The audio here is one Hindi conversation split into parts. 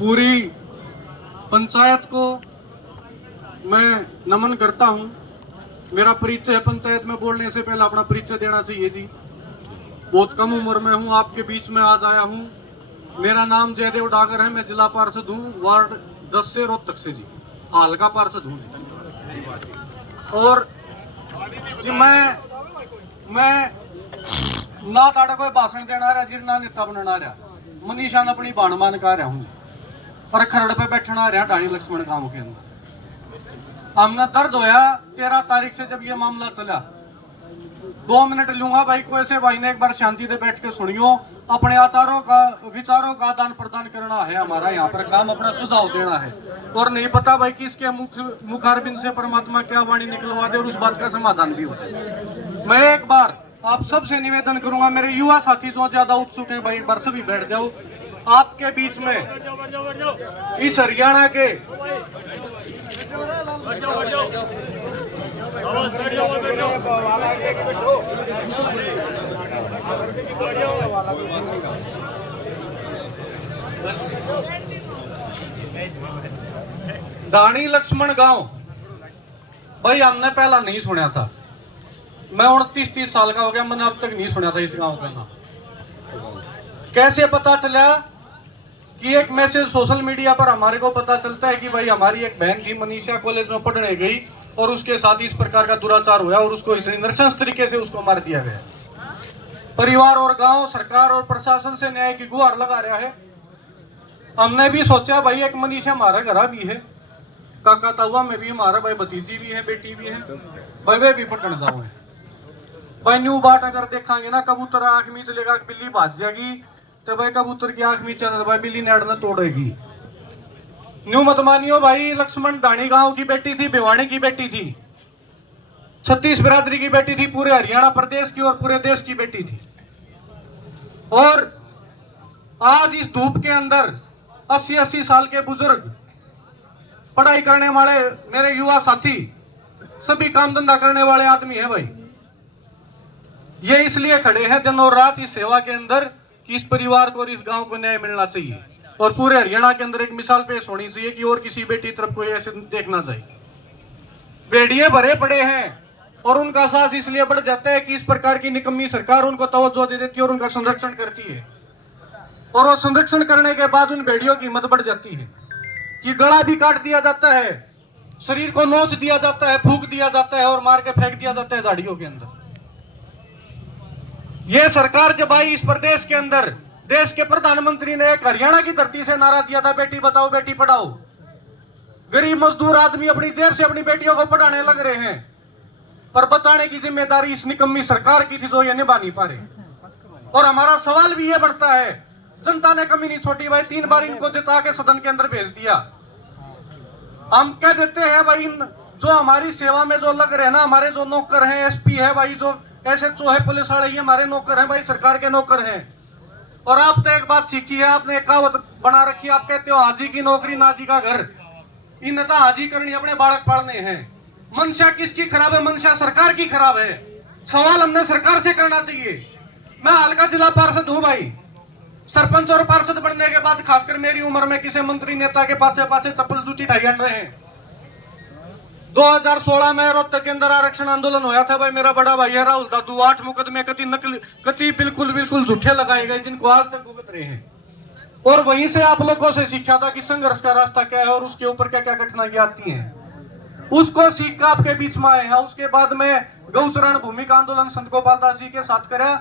पूरी पंचायत को मैं नमन करता हूं। मेरा परिचय पंचायत में बोलने से पहले अपना परिचय देना चाहिए जी। बहुत कम उम्र में हूं, आपके बीच में आज आया हूं। मेरा नाम जयदेव डागर है, मैं जिला पार्षद हूं, वार्ड 10 से रोहतक से जी, हाल का पार्षद हूं जी। और जी मैं ना ताड़ा कोई भाषण देना रहा जी, ना नेता बनना रहा, मनीषा ने अपनी बाण मान का रहा हूं जी, पर खरड़ पे बैठना रहा ढाणी लक्ष्मण गांव के अंदर। हमने दर्द होया 13 तारीख से जब ये मामला चला। 2 मिनट लूंगा भाई, कोई से भाई ने एक बार शांति से बैठ के सुनियो। अपने विचारों का आदान प्रदान करना है हमारा यहाँ पर काम, अपना सुझाव देना है। और नहीं पता भाई किसके मुखारबिंद से परमात्मा क्या वाणी निकलवा दे और उस बात का समाधान भी हो जाए। मैं एक बार आप सबसे निवेदन करूंगा, मेरे युवा साथी जो ज्यादा उत्सुक हैं भाई, एक बार सभी बैठ जाओ। आपके बीच में इस हरियाणा के ढाणी लक्ष्मण गांव भाई हमने पहला नहीं सुना था। मैं 29-30 साल का हो गया, मैंने अब तक नहीं सुना था इस गांव का नाम। कैसे पता चला कि एक मैसेज सोशल मीडिया पर हमारे को पता चलता है कि भाई हमारी एक बहन थी मनीषा कॉलेज में पढ़ने गई और उसके साथ इस प्रकार का दुराचार हुआ और उसको इतनी नृशंस तरीके से उसको मार दिया गया। परिवार और गांव, सरकार और प्रशासन से न्याय की गुहार लगा रहा है। हमने भी सोचा भाई एक मनीषा हमारा घर भी है, काका ताऊआ में भी हमारा भाई भतीजी भी है, बेटी भी है, भाई वे भी पकड़ जाओ भाई। न्यू बाट अगर देखांगे ना, कबूतर आंख में चलेगा, बिल्ली भाज जाएगी तो भाई कबूतर की आंख में चल भाई बिल्ली नेड़ न तोड़ेगी। न्यू मत मानियो भाई, लक्ष्मण ढाणी गांव की बेटी थी, भिवानी की बेटी थी, 36 बिरादरी की बेटी थी, पूरे हरियाणा प्रदेश की और पूरे देश की बेटी थी। और आज इस धूप के अंदर 80-80 साल के बुजुर्ग, पढ़ाई करने वाले मेरे युवा साथी, सभी काम धंधा करने वाले आदमी है भाई, ये इसलिए खड़े हैं दिन और रात इस सेवा के अंदर कि इस परिवार को और इस गांव को न्याय मिलना चाहिए और पूरे हरियाणा के अंदर एक मिसाल पेश होनी चाहिए कि और किसी बेटी तरफ कोई ऐसे देखना चाहिए। बेड़िए भरे पड़े हैं और उनका साहस इसलिए बढ़ जाता है कि इस प्रकार की निकम्मी सरकार उनको तवज्जो दे देती है और उनका संरक्षण करती है। और वो संरक्षण करने के बाद उन बेड़ियों की हिम्मत बढ़ जाती है कि गला भी काट दिया जाता है, शरीर को नोच दिया जाता है, फूंक दिया जाता है और मार के फेंक दिया जाता है झाड़ियों के अंदर। ये सरकार जब आई इस प्रदेश के अंदर, देश के प्रधानमंत्री ने एक हरियाणा की धरती से नारा दिया था, बेटी बचाओ बेटी पढ़ाओ। गरीब मजदूर आदमी अपनी जेब से अपनी बेटियों को पढ़ाने लग रहे हैं, पर बचाने की जिम्मेदारी इस निकम्मी सरकार की थी जो ये निभा नहीं पा रहे। और हमारा सवाल भी ये बढ़ता है, जनता ने कमी नहीं छोड़ी भाई, 3 बार इनको जिता के सदन के अंदर भेज दिया। हम कह देते हैं भाई जो हमारी सेवा में जो लग रहे हैं ना, हमारे जो नौकर हैं, एसपी है भाई, जो SHO है, पुलिस वाले, ये हमारे नौकर हैं भाई, सरकार के नौकर हैं। और आप तो एक बात सीखी है, आपने एक कहावत बना रखी है, आप कहते हो हाजी की नौकरी नाजी का घर। इन नेता हाजी करनी, अपने बालक पालने हैं। मंशा किसकी खराब है? मंशा सरकार की खराब है। सवाल हमने सरकार से करना चाहिए। मैं हाल का जिला पार्षद हूं भाई, सरपंच और पार्षद बनने के बाद खासकर मेरी उम्र में किसी मंत्री नेता के पाछे चप्पल जूती ढाई रहे हैं। 2016 में रोहतक के अंदर आरक्षण आंदोलन होया था भाई, मेरा बड़ा भाई है राहुल दादू, 8 मुकदमे कति बिल्कुल झूठे लगाए गए जिनको आज तक भुगत रहे हैं। और वहीं से आप लोगों से सीखा था कि संघर्ष का रास्ता क्या है और उसके ऊपर क्या क्या कठिनाइयां आती हैं, उसको सीख कर आपके बीच में आए हैं। उसके बाद में गौचरण भूमि का आंदोलन संत गोपाल दास जी के साथ करा,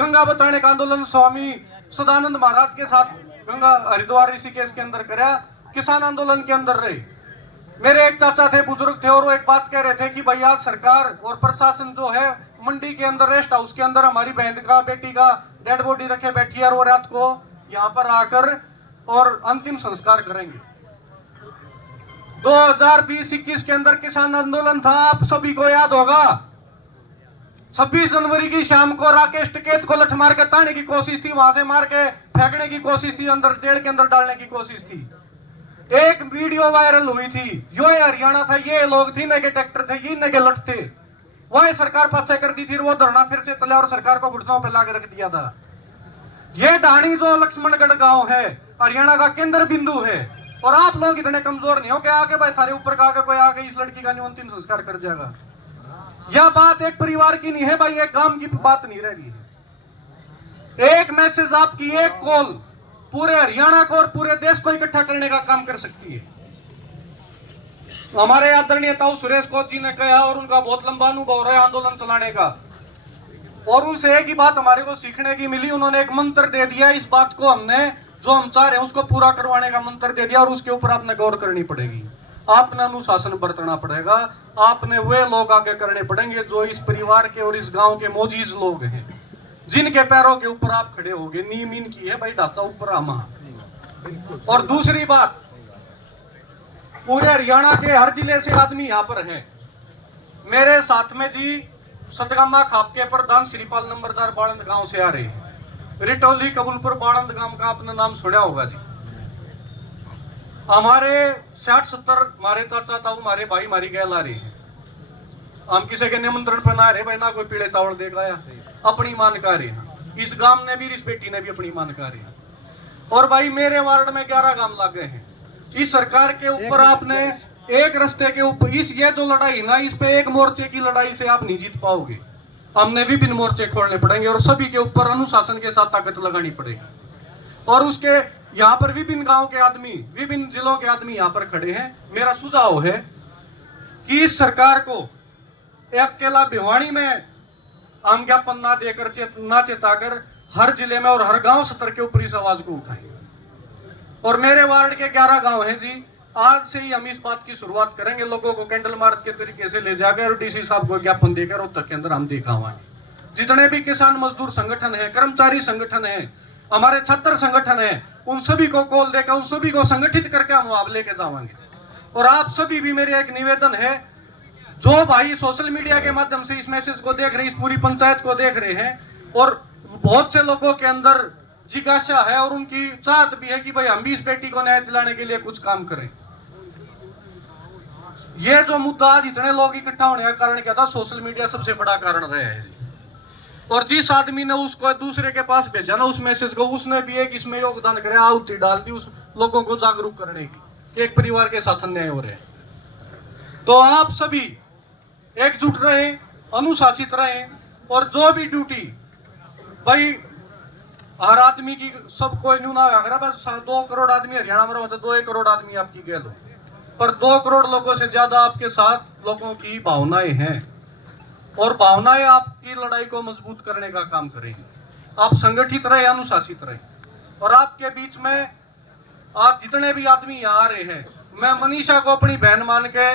गंगा बचाने का आंदोलन स्वामी सदानंद महाराज के साथ गंगा हरिद्वार ऋषिकेश के अंदर करा, किसान आंदोलन के अंदर रहे। मेरे एक चाचा थे, बुजुर्ग थे, और वो एक बात कह रहे थे कि भाई आज सरकार और प्रशासन जो है मंडी के अंदर रेस्ट हाउस के अंदर हमारी बहन का, बेटी का डेड बॉडी रखे बैठी है और वो रात को यहाँ पर आकर और अंतिम संस्कार करेंगे। 2020-21 के अंदर किसान आंदोलन था, आप सभी को याद होगा। 26 जनवरी की शाम को राकेश टिकैत को लठ मार के ताने की कोशिश थी, वहां से मार के फेंकने की कोशिश थी, अंदर जेल के अंदर डालने की कोशिश थी। एक वीडियो वायरल हुई थी, यो हरियाणा था, ये लोग थे, इनके ट्रैक्टर थे, इनके लठ थे, वह सरकार पाछे कर दी थी, वो धरना फिर से चला और सरकार को घुटनों पे लाकर रख दिया था। ये ढाणी जो लक्ष्मणगढ़ गांव है, हरियाणा का केंद्र बिंदु है, और आप लोग इतने कमजोर नहीं हो कि आके भाई थारे ऊपर का आके कोई आके इस लड़की का अंतिम संस्कार कर जाएगा। यह बात एक परिवार की नहीं है भाई, एक गांव की बात नहीं रह रही है। एक मैसेज आपकी एक कॉल पूरे हरियाणा को और पूरे देश को इकट्ठा करने का काम कर सकती है। हमारे आदरणीय ताऊ सुरेश कोच जी ने कहा, और उनका बहुत लंबा अनुभव रहा आंदोलन चलाने का, और उनसे एक ही बात हमारे को सीखने की मिली। उन्होंने एक मंत्र दे दिया, इस बात को हमने जो हम चाह रहे हैं उसको पूरा करवाने का मंत्र दे दिया, और उसके ऊपर आपने गौर करनी पड़ेगी, आपने अनुशासन बरतना पड़ेगा, आपने वे लोग आगे करने पड़ेंगे जो इस परिवार के और इस गांव के मोजीज लोग हैं, जिनके पैरों के ऊपर आप खड़े होगे। नीम इनकी है भाई, ढांचा ऊपर आमा। और दूसरी बात, पूरे हरियाणा के हर जिले से आदमी यहाँ पर हैं। मेरे साथ में जी सतगामा खापके प्रधान श्रीपाल नंबरदार बाड़ंद गांव से आ रहे हैं। रिटौली कबूलपुर बाड़ंद गांव का आपने नाम सुना होगा जी। हमारे 60-70 हमारे चाचा ताऊ हमारे भाई हमारी गैल आ रहे हैं। हम किसी के निमंत्रण पर ना रहे भाई, ना कोई पीले चावल देगा, अपनी मान का रहे हैं। इस गांव ने भी, इस बेटी ने भी अपनी मान का रहे हैं। और भाई मेरे वार्ड में 11 गांव लग गए हैं। इस सरकार के ऊपर आपने एक रास्ते के ऊपर ये जो लड़ाई ना, इस पे एक मोर्चे की लड़ाई से आप नहीं जीत पाओगे। हमने विभिन्न मोर्चे खोलने पड़ेंगे और सभी के ऊपर अनुशासन के साथ ताकत लगानी पड़ेगी। और उसके यहाँ पर विभिन्न गांव के आदमी, विभिन्न जिलों के आदमी यहाँ पर खड़े हैं। मेरा सुझाव है कि इस सरकार को अकेला भिवाड़ी में हम ज्ञापन ना देकर ना चेताकर हर जिले में और हर गांव स्तर के ऊपर इस आवाज को उठाएं। और मेरे वार्ड के 11 गांव हैं जी, आज से ही हम इस बात की शुरुआत करेंगे। लोगों को कैंडल मार्च के तरीके से ले जाकर और डीसी साहब को ज्ञापन देकर रोहतक के अंदर हम दिखावाएंगे। जितने भी किसान मजदूर संगठन है, कर्मचारी संगठन है, हमारे छात्र संगठन है, उन सभी को कॉल देकर उन सभी को संगठित करके हम वहां लेके जावाएंगे। और आप सभी भी मेरे एक निवेदन है, जो भाई सोशल मीडिया के माध्यम से इस मैसेज को देख रहे, इस पूरी पंचायत को देख रहे हैं, और बहुत से लोगों के अंदर जिज्ञासा है और उनकी चाहत भी है कि भाई हम भी इस बेटी को न्याय दिलाने के लिए कुछ काम करें। ये जो मुद्दा आज इतने लोग इकट्ठा होने का कारण क्या था? सोशल मीडिया सबसे बड़ा कारण रहा है। और जिस आदमी ने उसको दूसरे के पास भेजा ना उस मैसेज को, उसने भी एक इसमें योगदान करे, आहुति डाल दी उस लोगों को जागरूक करने की कि एक परिवार के साथ अन्याय हो रहे हैं। तो आप सभी एकजुट रहे, अनुशासित रहे, और जो भी ड्यूटी भाई हर आदमी की, सबको न्यू ना अगर बस 2 करोड़ आदमी हरियाणा में रहो तो 2 करोड़ आदमी आपकी गैल हो, पर 2 करोड़ लोगों से ज्यादा आपके साथ लोगों की भावनाएं हैं, और भावनाएं आपकी लड़ाई को मजबूत करने का काम करेंगी। आप संगठित रहे, अनुशासित रहे। और आपके बीच में आज जितने भी आदमी यहाँ आ रहे हैं, मैं मनीषा को अपनी बहन मान के,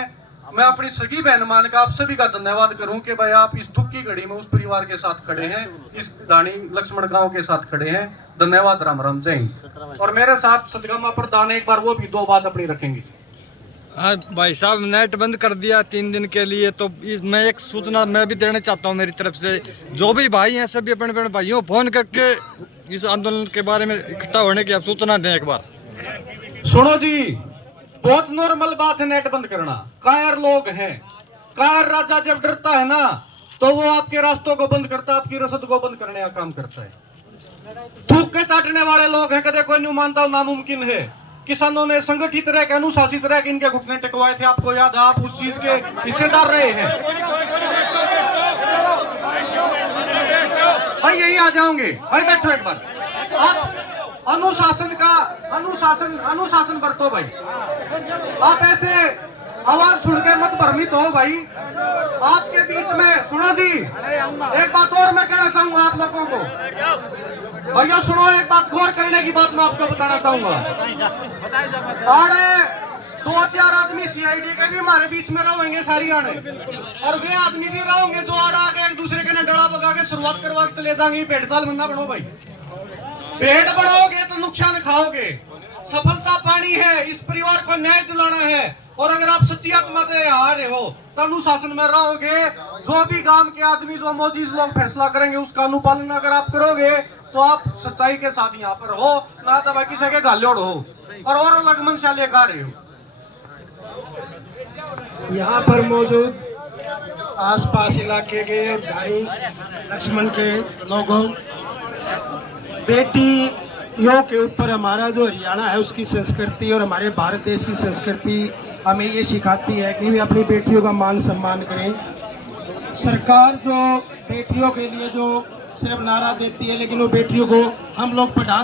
मैं अपनी सगी बहन मान के आप सभी का धन्यवाद करूं कि भाई आप इस दुख की घड़ी में उस परिवार के साथ खड़े हैं, इस दानी लक्ष्मण गांव के साथ खड़े हैं। धन्यवाद। राम राम, जय हिंद। और मेरे साथ सतगामा प्रधान एक बार वो भी 2 बात अपनी रखेंगे। भाई साहब नेट बंद कर दिया 3 दिन के लिए, तो मैं एक सूचना मैं भी देना चाहता हूं मेरी तरफ से। जो भी भाई हैं सभी अपने अपने भाइयों फोन करके इस आंदोलन के बारे में इकट्ठा होने की आप सूचना दें एक बार। सुनो जी, बहुत नॉर्मल बात है नेट बंद करना। कायर लोग हैं, कायर राजा जब डरता है ना तो वो आपके रास्तों को बंद करता है, आपकी रसद को बंद करने का काम करता है। थूक के चाटने वाले लोग हैं, कदे कोई नहीं मानता, नामुमकिन है। किसानों ने संगठित रह के, अनुशासित रह के इनके घुटने टेकवाए थे, आपको याद है, आप उस चीज के हिस्सेदार रहे हैं। भाई यही आ जाओगे भाई, बैठो एक बार। आप अनुशासन का अनुशासन बरतो भाई। आप ऐसे आवाज सुन के मत भ्रमित हो भाई। आपके बीच में सुनो जी, एक बात और मैं कहना चाहूंगा आप लोगों को। भैया सुनो, एक बात गौर करने की बात मैं आपको बताना चाहूंगा। आड़े 2-4 आदमी सीआईडी के भी हमारे बीच में रहेंगे सारी आने, और वे आदमी भी रहेंगे जो आड़ा आके एक दूसरे के ने डड़ा बगा के शुरुआत करवा के चले जाएंगे। भेड़ चाल मन्ना बनो भाई, भेड़ बढ़ाओगे तो नुकसान खाओगे। सफलता पानी है, इस परिवार को न्याय दिलाना है। और अगर आप सच्ची आत्मा से आ रहे हो तो अनुशासन में रहोगे। जो भी गांव के आदमी, जो मौजूद लोग फैसला करेंगे उसका अनुपालन अगर आप करोगे तो आप सच्चाई के साथ यहाँ पर हो, ना तो बाकी से गालियोड़ हो और अलग मंशा लेकर आ रहे हो। यहाँ पर मौजूद आसपास इलाके के भाई लक्ष्मण के लोगों, बेटी यो के ऊपर हमारा जो हरियाणा है उसकी संस्कृति और हमारे भारत देश की संस्कृति हमें ये सिखाती है कि वे अपनी बेटियों का मान सम्मान करें। सरकार जो बेटियों के लिए जो सिर्फ नारा देती है, लेकिन वो बेटियों को हम लोग पढ़ा